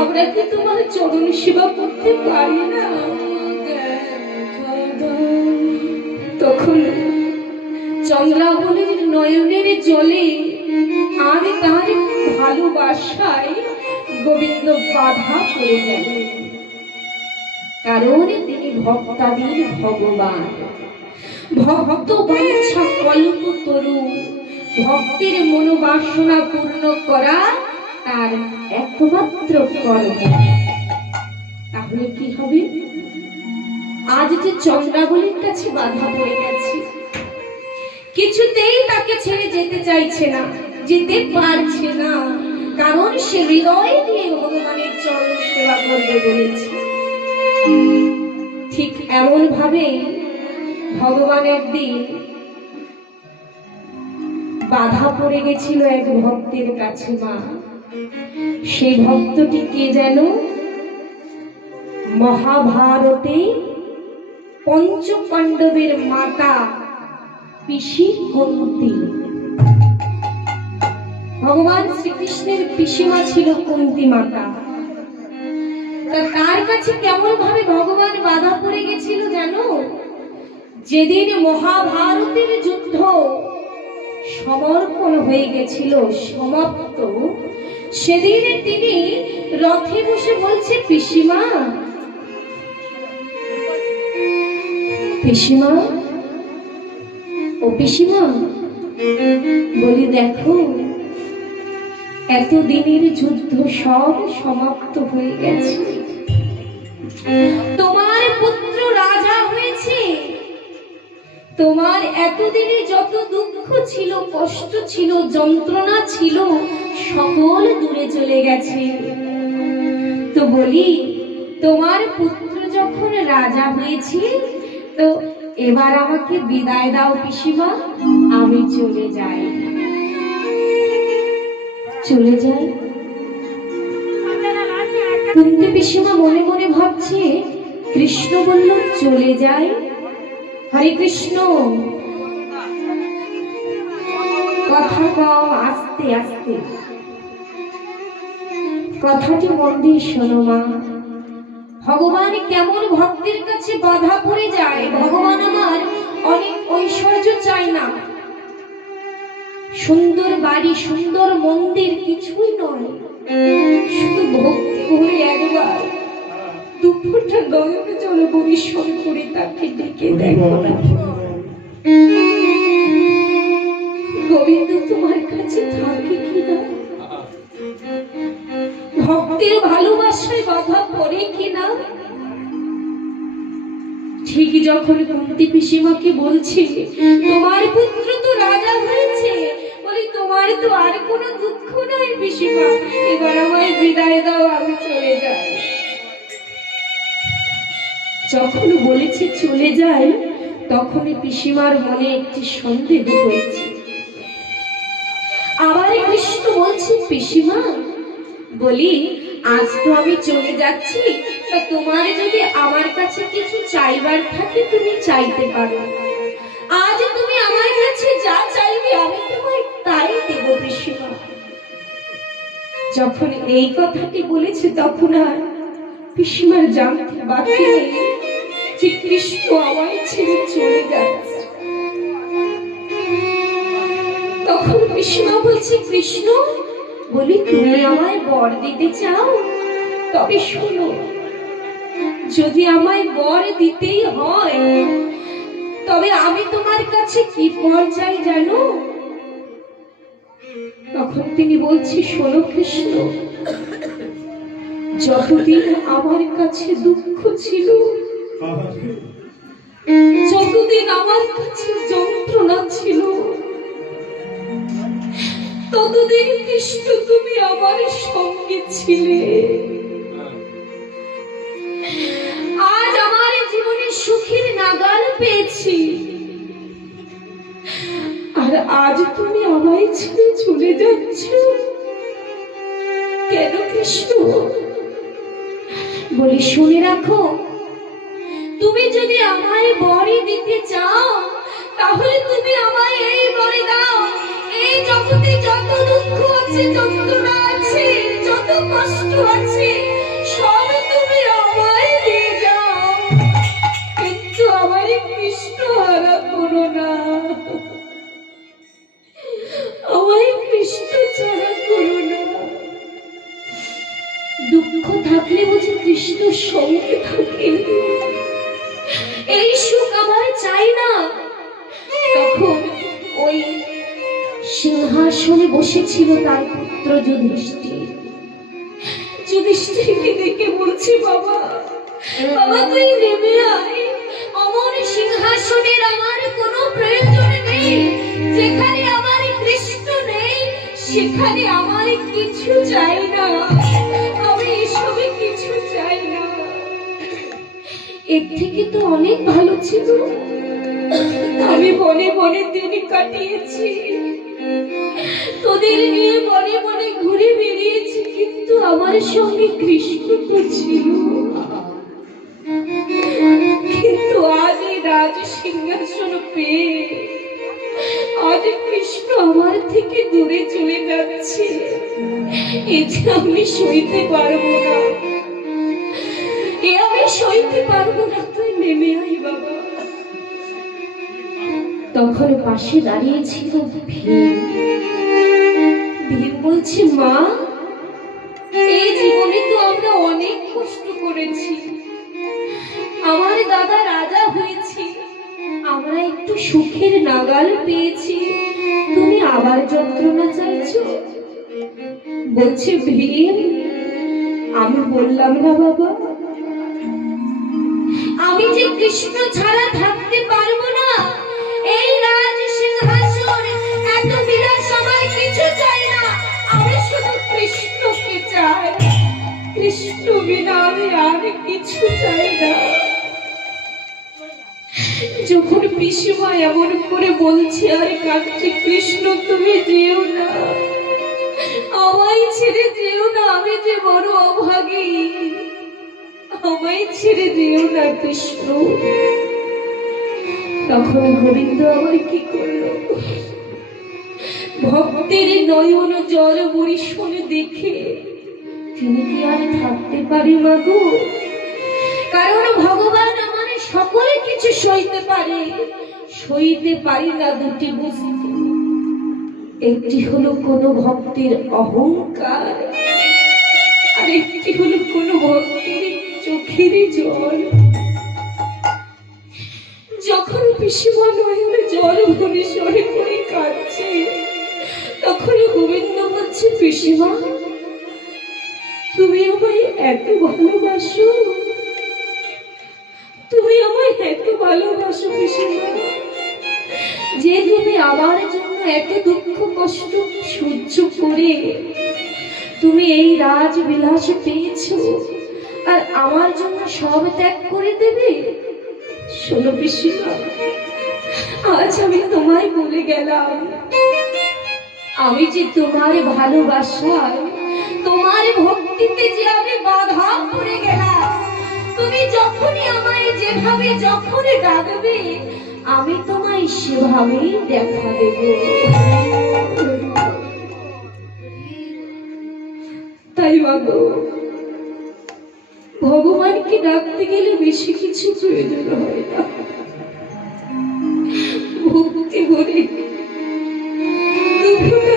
আমরা কি তোমার চরণ সেবা করতে পারি না? তখন চন্দ্রাবলীর নয়নের জলে আর তার ভালোবাসায় গোবিন্দ বাধা পড়ে গেলেন। কারণ তিনি ভক্তাদির ভগবান, ভক্ত বাঞ্ছা কল্পতরু, ভক্তের মনোবাসনা পূর্ণ করা তার একমাত্র কর্ম। তাহলে কি হবে? আজ যে চন্দ্রাবলীর কাছে বাধা পড়ে গেছে, কিছুতেই তাকে ছেড়ে যেতে চাইছে না, যেতে পারছে না, কারণ সে হৃদয় দিয়ে ভগবানের চরণ সেবা করবে বলেছে। ঠিক এমন ভাবে ভগবান একদিন বাধা পড়ে গেছিল এক ভক্তের কাছে। মা, সেই ভক্তটি কে যেন? মহাভারতে পঞ্চ পাণ্ডবের মাতা পিসি কুন্তি। ভগবান শ্রীকৃষ্ণের পিসিমা ছিল কুন্তি মাতা। তার কাছে কেমন ভাবে ভগবান বাধা পড়ে গেছিল জানো? যেদিন মহাভারতের যুদ্ধ সমর্পণ হয়ে গেছিল, সমাপ্ত, সেদিন তিনি রথে বসে বলছে, পিসিমা, পিসিমা, ও পিসিমা, বলি দেখো, এতদিনের যুদ্ধ সব সমাপ্ত হয়ে গেছে, তোমার পুত্র রাজা হয়েছে, তোমার এতদিনে যত দুঃখ ছিল, কষ্ট ছিল, যন্ত্রণা ছিল, সকল দূরে চলে গেছে। তো বলি, তোমার পুত্র যখন রাজা হয়েছে, তো এবার আমাকে বিদায় দাও পিসিমা, আমি চলে যাই। চলে যাই? কুন্তি পিসিমা মনে মনে ভাবছে, কৃষ্ণ বলল চলে যাই। হরে কৃষ্ণ, কথা কও আস্তে আস্তে, কথাটি মন দিয়ে শোনো মা। ভগবান কেমন ভক্তের কাছে বাধা পড়ে যায়। ভগবান আমার অনেক ঐশ্বর্য চায় না, সুন্দর বাড়ি, সুন্দর মন্দির কিছুই নয়, শুধু ভক্তি করে একবার দুপুরটা নয়ন জল পরিশ্রম করে তাকে ডেকে দেখো না। গোবিন্দ তোমার কাছে থাকে কিনা? ভক্তের ভালোবাসায় বাধা পড়ে কিনা? ঠিক যখন কুন্তি পিসিমাকে বলছে, তোমার পুত্র তো রাজা হয়েছে, বলি তোমার তো আর কোনো দুঃখ নাই পিসিমা, এবার আমায় বিদায় দাও, আমি চলে যাই। যখন বলেছে চলে যায়, তখনই পিসিমার মনে একটি সন্দেহ হয়েছে। আবার কৃষ্ণ বলছে, পিসিমা, বলি আজ তো আমি চলে যাচ্ছি, তা তোমার যদি আমার কাছে কিছু চাইবার থাকে তুমি চাইতে পারো। আজ তুমি আমার কাছে যা চাইবে আমি তোমায় তাই দেব পিসিমা। যখন এই কথাটি বলেছে, তখন আর পিসিমার জানতে বাকি নেই যে কৃষ্ণ আমায় ছেড়ে চলে যাচ্ছে। তখন পিসিমা বলছে, কৃষ্ণ, বলি তুমি আমায় বর দিতে চাও? তবে শোনো, যদি আমায় বর দিতেই হয়, তবে আমি তোমার কাছে কি বর চাই জানো? তখন তিনি বলছে, শোনো কৃষ্ণ, যতদিন আমার কাছে দুঃখ ছিল, যতদিন আমার কাছে যন্ত্রণা ছিল, ততদিন কৃষ্ণ তুমি আমার সঙ্গে ছিলে। আজ আমার জীবনে সুখের নাগাল পেয়েছি, আর আজ তুমি আমায় ছেড়ে চলে যাচ্ছ কেন কৃষ্ণ? বলি শুনে রাখো, তুমি যদি আমায় বরই দিতে চাও, তাহলে তুমি আমায় এই বরে দাও, এই জগতে যত দুঃখ আছে, যন্ত্রণা আছে, যত কষ্ট আছে সব তুমি আমায় দিয়ে যাও, কিন্তু আমার কৃষ্ণ হারা করো না, আমায় কৃষ্ণ ছাড়া করো না। দুঃখ থাকলে বুঝি কৃষ্ণ সঙ্গে থাকে, এই সুখ আমার চাই না। তখন ওই সিংহাসনে বসেছিল তার পুত্র যুধিষ্ঠির। যুধিষ্ঠিরকে দেখে বলছে, বাবা বাবা তুই নেমে আয়, অমর সিংহাসনের আমার কোনো প্রয়োজন নেই, যেখানে আমার কৃষ্ণ নেই সেখানে আমার কিছু চাই না, আমি এসবে কিছু চাই না। এর থেকে তো অনেক ভালো ছিল, আমি বনে বনে দিন কাটিয়েছি, তোদের নিয়ে বনে বনে ঘুরে বেরিয়েছি, কিন্তু আমার সঙ্গে কৃষ্ণ তো ছিল। কিন্তু আজ এই রাজ সিংহাসন পেয়ে আজ কৃষ্ণ আমার থেকে দূরে চলে যাচ্ছে, এটা আমি সইতে পারবো না, আমি সইতে পারবো না, তুই নেমে আয় বাবা। তখন পাশে দাঁড়িয়েছিল ভীম। ভীম বলছে, মা এই জীবনে তো আমরা অনেক কষ্ট করেছি, আমার দাদা রাজা হয়েছে, আমরা একটু সুখের নাগাল পেয়েছি, তুমি আবার যন্ত্রণা চাইছো? বলছে ভীম, আমি বললাম না বাবা, আমি যে কৃষ্ণ ছাড়া থাকতে পারবো না, এই রাজ সিংহাসন এত বিলাস আমার কিছু চাই না, আমি শুধু কৃষ্ণকে চাই, কৃষ্ণ বিনা আমি আর কিছু চাই না। যখন পিসিমা এমন করে বলছে আর কাঁদছে, কৃষ্ণ তুমি যেও না, আমায় ছেড়ে যেও না, আমি যে বড় অভাগী, আমায় ছেড়ে যেও না কৃষ্ণ। তখন গোবিন্দ আবার কি করলো, ভক্তের নয়ন জল বরিশন দেখে তিনি কি আর থাকতে পারে মাগো? কারণ ভগবান আমার সকলে কিছু সইতে পারে, সইতে পারি না দুটি বস্তু, একটি হলো কোন ভক্তের অহংকার, আর একটি হলো কোন ভক্তের চোখের জল। যখন পিসিমা নয়নে জল বরিশনে করে কাঁদছে, তখন গোবিন্দ বলছে, পিসিমা তুমি আমায় এত ভালোবাসো, তুমি আমায় এত ভালোবাসো পিসিমা, যে তুমি আমার জন্য এত দুঃখ কষ্ট সহ্য করে তুমি এই রাজ বিলাস পেয়েছো, আর আমার জন্য সব ত্যাগ করে দেবে। শোনো পিসিমা, আজ আমি তোমায় বলে গেলাম, আমি যে তোমার ভালোবাসায় তোমার ভক্তিতে যে আমি বাধা পড়ে গেলাম, তুমি যখনই আমায় যেভাবে যখন ডাকবে আমি তোমায় সেভাবেই দেখা দেব। তাই মাগো, ভগবানকে ডাকতে গেলে বেশি কিছু প্রয়োজন হয় না, ভক্তি ভরে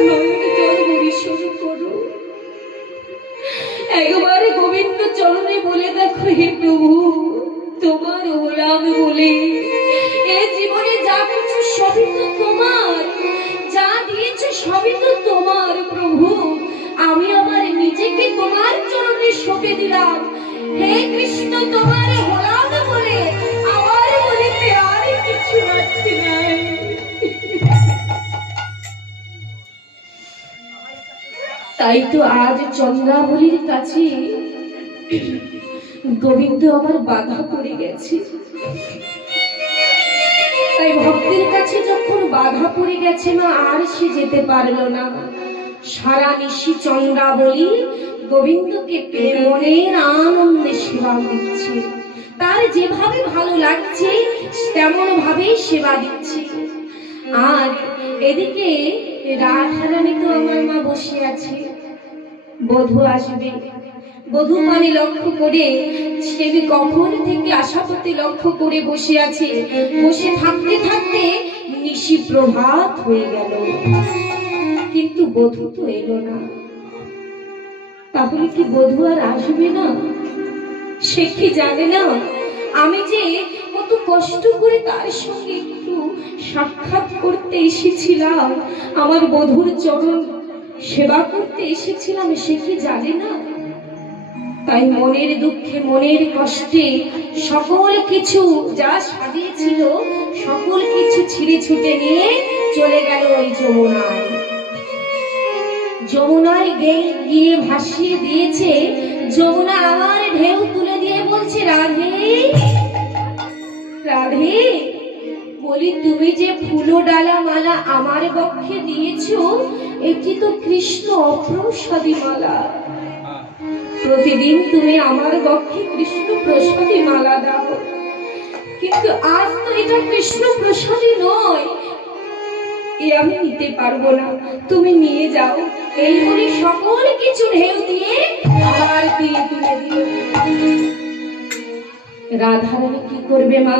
নয়নে জল বরিশন করো, একবারে গোবিন্দ চরণে বলে দেখো, হে প্রভু তোমার হলাম বলে এ জীবনে যা কিছু সবই তো তোমার, যা দিয়েছে সবই তো তোমার প্রভু, আমি আমার নিজেকে তোমার চরণে সঁপে দিলাম, হে কৃষ্ণ তোমার হলাম বলে আমার বলিতে আর কিছু বাকি নাই। তাই তো আজ চন্দ্রাবলীর কাছে গোবিন্দ আমার বাধা পড়ে গেছে, তাই ভক্তের কাছে যখন বাধা পড়ে গেছে না, আর সে যেতে পারলো না। সারা নিশি চন্দ্রাবলী গোবিন্দকে পেয়ে মনের আনন্দে সেবা দিচ্ছে, তার যেভাবে ভালো লাগছে তেমন ভাবেই সেবা দিচ্ছে। আর এদিকে রাধারানী তো আমার মা বসে আছে, বধূ আসবে। বধূ মানে লক্ষ্য করে সে কখন থেকে আশাপতি লক্ষ্য করে বসে আছে। বসে থাকতে থাকতে নিশি প্রভাত হয়ে গেল, কিন্তু বধূ তো এলো না। তাহলে কি বধূ আর আসবে না? সে কি জানে না আমি যে কত কষ্ট করে তার সঙ্গে একটু সাক্ষাৎ করতে এসেছিলাম, আমার বধূর চরণ সেবা করতে এসেছিলাম? সে কি জানে না? তাই মনের দুঃখে মনের কষ্টে সকল কিছু যা সাজিয়েছিল সকল কিছু ছিঁড়ে ছুটে নিয়ে চলে গেল ওই যমুনায়। যমুনায় গিয়ে ভাসিয়ে দিয়েছে। যমুনা আমার ঢেউ তুলে দিয়ে বলছে, রাধে রাধে, বলি তুমি যে ফুলো ডালা মালা আমার বক্ষে দিয়েছো, এটি তো কৃষ্ণ অপ্রসাদী মালা। প্রতিদিন তুমি আমার বক্ষে কৃষ্ণ প্রসাদী মালা দাও, কিন্তু আজ তো এটা কৃষ্ণ প্রসাদী নয়, এ আমি নিতে পারবো না, তুমি নিয়ে যাও। এই বলে সকল কিছু ঢেউ দিয়ে আমার দিয়ে তুলে দিও। রাধারানী কি করবে মা?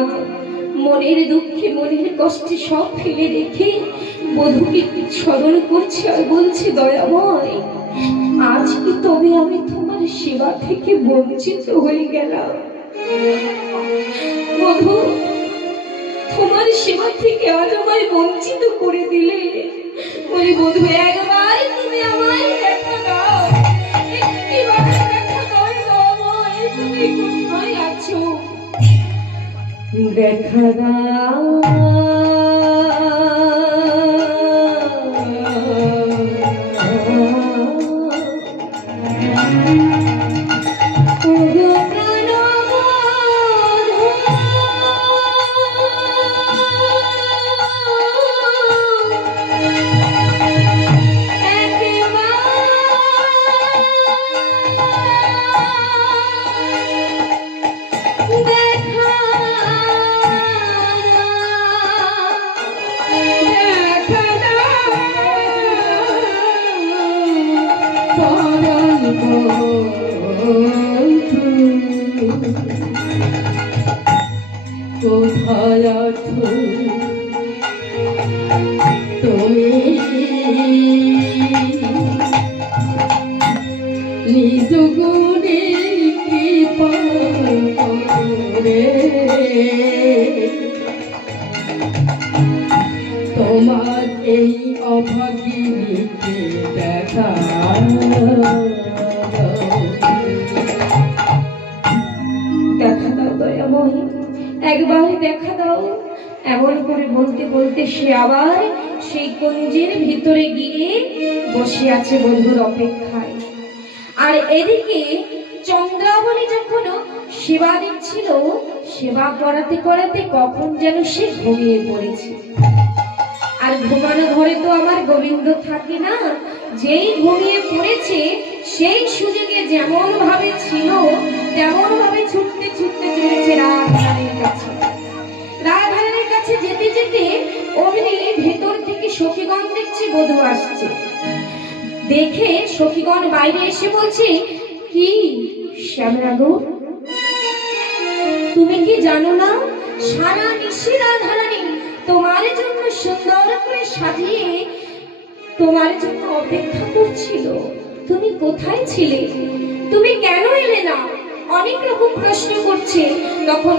মনের দুঃখে মনের কষ্টে সব ফেলে রেখে বধূকে স্মরণ করছে আর বলছে, দয়াময়, আজ কি তবে আমি তোমার সেবা থেকে বঞ্চিত হয়ে গেলাম? বধূ, তোমার সেবা থেকে আজ আমায় বঞ্চিত করে দিলে। বলি বধূ, একবার তুমি আমায় দেখা দাও, একটিবার দেখা দাও দয়াময়, তুমি কোথায় আছো? দেখা দাও, কোথায় আছো তুমি? নিজ গুণে কৃপা করে তোমার এই অভাগিনীকে দেখা দাও দয়াময়, একবার দেখা দাও। এমন করে বলতে বলতে সে আবার সেই কুঞ্জের ভিতরে গিয়ে বসে আছে বন্ধুর অপেক্ষায়। আর এদিকে চন্দ্রাবলী যখন সেবা দিচ্ছিল, সেবা করাতে করাতে কখন যেন সে ঘুমিয়ে পড়েছে। আর ঘুমানো ঘরে তো আমার গোবিন্দ থাকে না। যেই ঘুমিয়ে পড়েছে সেই সুযোগে যেমন ভাবে ছিল তেমন ভাবে ছুটতে ছুটতে চলেছে রাধারানীর কাছে। রাধারানীর কাছে যেতে যেতে অমনি ভেতর থেকে সখীগণ দেখছে বধূ আসছে। দেখে সখীগণ বাইরে এসে বলছে, কি শ্যামলা গো, তুমি কি জানো না সারা নিশি রাধারানী তোমার জন্য সুন্দর করে সাজিয়ে তোমার জন্য অপেক্ষা করছিল? তুমি কোথায় ছিলে? তুমি কেন এলে না? অনেক রকম প্রশ্ন করছে। তখন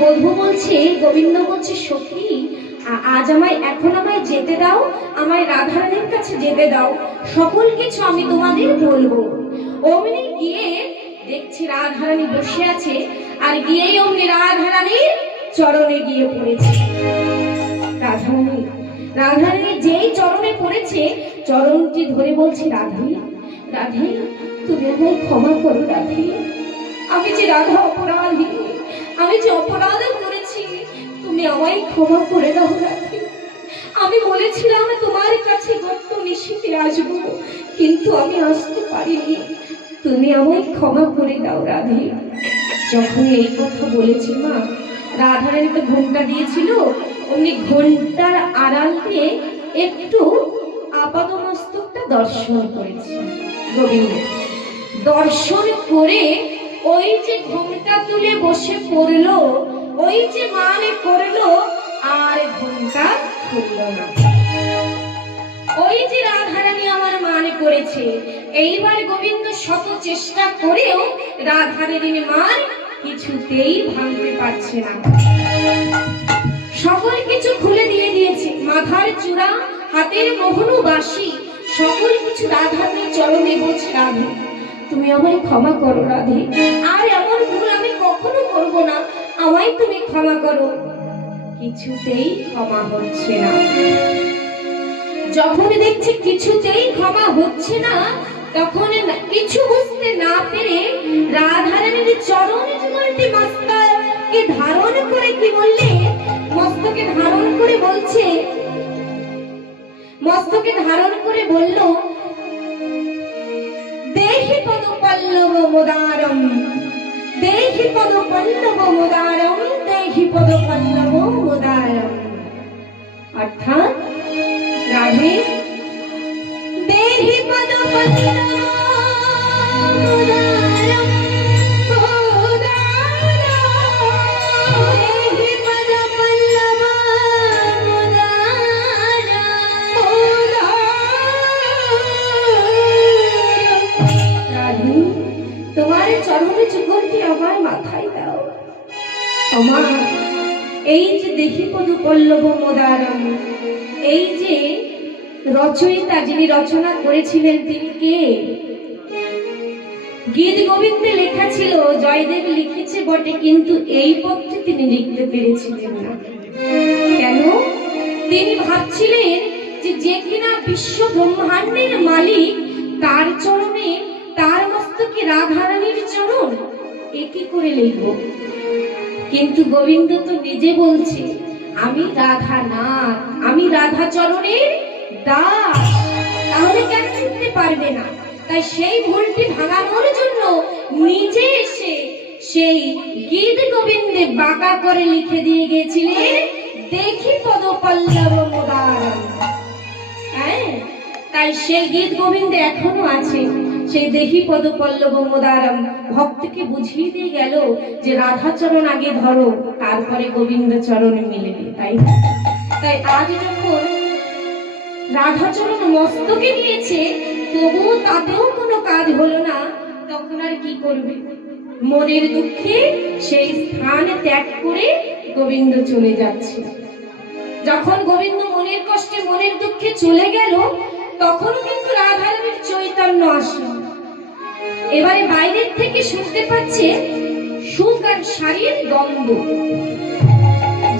বধূ বলছে, গোবিন্দ বলছে, সখী আজ এখন আমায় যেতে দাও, আমায় রাধারানীর কাছে যেতে দাও, সকল কিছু আমি তোমাদের বলবো। অমনি গিয়ে দেখছি রাধারানী বসে আছে, আর গিয়েই অমনি রাধারানীর চরণে গিয়ে পড়েছে। রাধারানী যেই চরণে পড়েছে, চরণটি ধরে বলছে, রাধে রাধে, তুমি আমায় ক্ষমা করো রাধে, আমি যে রাধা অপরাধী, আমি যে অপরাধ করেছি, তুমি আমায় ক্ষমা করে দাও রাধে। আমি বলেছিলাম তোমার কাছে গত নিশীথে আসবো, কিন্তু আমি আসতে পারিনি, তুমি আমায় ক্ষমা করে দাও রাধে। যখন এই কথা বলেছি মা, রাধারানী তো ঘোমটা দিয়েছিল, উনি ঘোমটার আড়াল দিয়ে একটু আপাদমস্তকটা দর্শন করেছে। গোবিন্দ দর্শন করে ওই যে ঘোমটা তুলে বসে পড়লো, ওই যে মান করলো, আর ঘোমটা খুললো না। ওই যে রাধারানী আমার মান করেছে, এইবার গোবিন্দ শত চেষ্টা করেও রাধারানীর মান কিছুতেই ভাঙতে পারছে না। সকল কিছু খুলে দিয়ে দিয়েছে, মাথার চূড়া, হাতের মোহনু বাসি, সকল কিছু রাধারানীর চরণে বলছে, রাধে তুমি আমায় ক্ষমা করো রাধে, আর এমন ভুল আমি কখনো করব না, আমায় তুমি ক্ষমা করো। কিছুতেই ক্ষমা হচ্ছে না। যখন দেখছে কিছুতেই ক্ষমা হচ্ছে না, তখন কিছু বুঝতে না পেরে রাধারানীর চরণ যুগলটি মস্তকে ধারণ করে কি বললে, মস্তকে ধারণ করে বলছে, মস্তকে ধারণ করে বলল, দেহি পদ পল্লব মুদারম, দেহি পদ পল্লব মুদারম, দেহি পদ পল্লব মুদারম। অর্থাৎ রাধে দেহি পদ পল্লব মুদারম, দেহি পদ পল্লব মুদারম। তোমার চরণে যুগলটি আমার মাথায় দাও। আমার এই যে দেহি পদ পল্লব মুদারম, এই যে রচয়িতা যিনি রচনা করেছিলেন তিনি কে? গীত গোবিন্দে লেখা ছিল, জয়দেব লিখেছে বটে, কিন্তু এই পদটি তিনি লিখতে পেরেছিলেন না। কেন? তিনি ভাবছিলেন যে কিনা বিশ্ব ব্রহ্মাণ্ডের মালিক, তার চরণে, তার মস্তকে রাধারানীর চরণ, এ কি করে লিখব? কিন্তু গোবিন্দ তো নিজে বলছে, আমি রাধা নাথ, আমি রাধা চরণের দাস, তাহলে কেন লিখতে পারবে না? তাই সেই ভুলটি ভাঙানোর জন্য নিজে এসে সেই গীত গোবিন্দে বাঁকা করে লিখে দিয়ে গেছিলেন, দেখি পদ পল্লব মুদারম। হ্যাঁ, তাই সেই গীত গোবিন্দে এখনো আছে, সেই দেহি পদ পল্লব মুদারম ভক্তকে বুঝিয়ে দিয়ে গেল যে রাধা চরণ আগে ধরো, তারপরে গোবিন্দ চরণে মিলবে। তাই আজ যখন রাধা চরণ মস্তকে নিয়েছে, তবুও তাতেও কোনো কাজ হলো না, তখন আর কি করবে? মনের দুঃখে সেই স্থান ত্যাগ করে গোবিন্দ চলে যাচ্ছে। যখন গোবিন্দ মনের কষ্টে, মনের দুঃখে চলে গেল, তখন কিন্তু রাধারানীর চৈতন্য আসে। এবারে বাইরের থেকে শুনতে পাচ্ছে সুখ আর শাড়ির দ্বন্দ্ব।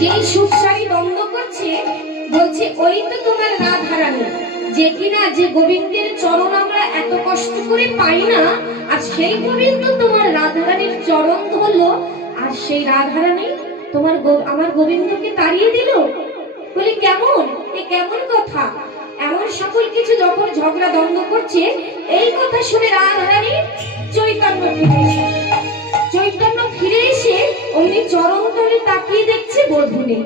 যেই সুখ শাড়ি দ্বন্দ্ব করছে, বলছে ওই তো তোমার রাধারানী, যে কিনা যে গোবিন্দের চরণ আমরা এত কষ্ট করে পাই না, আর সেই গোবিন্দ তোমার রাধারানীর চরণ ধরলো, আর সেই রাধারানী তোমার আমার গোবিন্দকে তাড়িয়ে দিল। বলি কেমন, এ কেমন কথা? এমন সকল কিছু যখন ঝগড়া দ্বন্দ্ব করছে, এই কথা শুনে রাধারানী চৈতন্য ফিরে এসে অমনি চরণ তলে তাকিয়ে দেখছে বধূ নেই।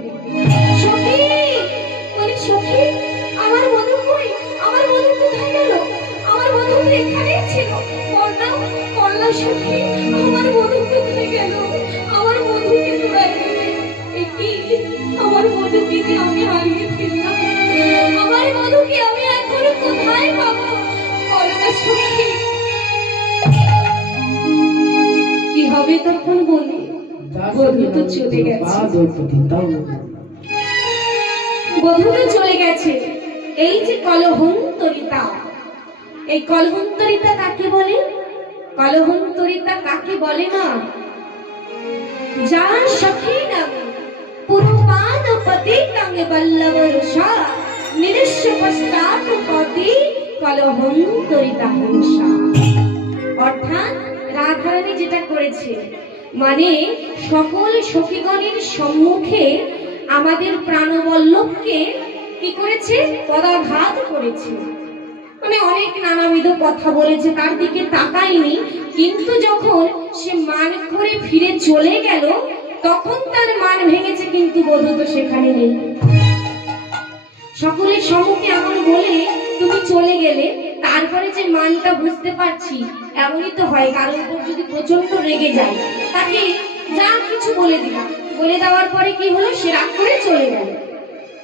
সখী, বলি সখী, আমার বধূ কই? আমার বধূ কোথায় গেল? আমার বধূ তো এখানেই ছিল। কল্লা সখী, আমার বধূ কোথায় গেল? আমার বধূকে তোরা দিলে, আমার বধূকে যে আমি হারিয়ে ফেললাম, আমার বধূকে আমি এখন কোথায় পাবো? কল্লা সখী, কি হবে তখন? বলি বধূ তো চলে গেছে, বধূ তো চলে গেছে। এই যে কলহন্তরিতা, এই কলহন্তরিতা কাকে বলে? কলহন্তরিতা কাকে বলে না? যার সখী নাম পুরুপাদ পতি তঙ্গে বল্লভ রুষা নিরস্য পশ্চাৎ পতি কলহন্তরিতা হংসা। অর্থাৎ রাধারানী যেটা করেছে, মানে সকল সখীগণের সম্মুখে আমাদের প্রাণবল্লভকে কি করেছে? পদাঘাত করেছে। মানে অনেক নানাবিধ কথা বলেছে, তার দিকে তাকায়নি, কিন্তু যখন সে মান করে ফিরে চলে গেল, তখন তার মান ভেঙেছে, কিন্তু বধূ তো সেখানে নেই। সকলের সম্মুখে এমন বলে তুমি চলে গেলে, তার তারপরে যে মানটা বুঝতে পারছি, এমনই তো হয় কারোর উপর যদি প্রচন্ড রেগে যায়, তাকে যা কিছু বলে দিলাম, বলে দেওয়ার পরে কি হলো, সে রাগ করে চলে গেল।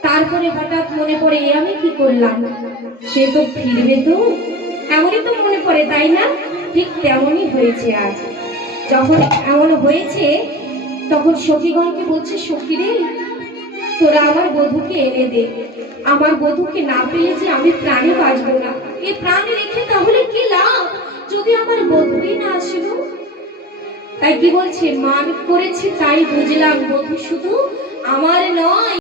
তারপরে হঠাৎ মনে পড়ে এ আমি কি করলাম, সে তো ফিরবে তো, এমনই তো মনে পড়ে, তাই না? ঠিক তেমনই হয়েছে আজ। যখন এমন হয়েছে তখন সখীগণকে বলছে, সখী রে, তোরা আমার বধূকে এনে দে, আমার বধূকে না পেলে যে আমি প্রাণে বাঁচবো না, এ প্রাণ রেখে তাহলে কি লাভ যদি আমার বধূই না আসলো। তাই কি বলছে, মান করেছে তাই বুঝলাম বধূ শুধু আমার নয়।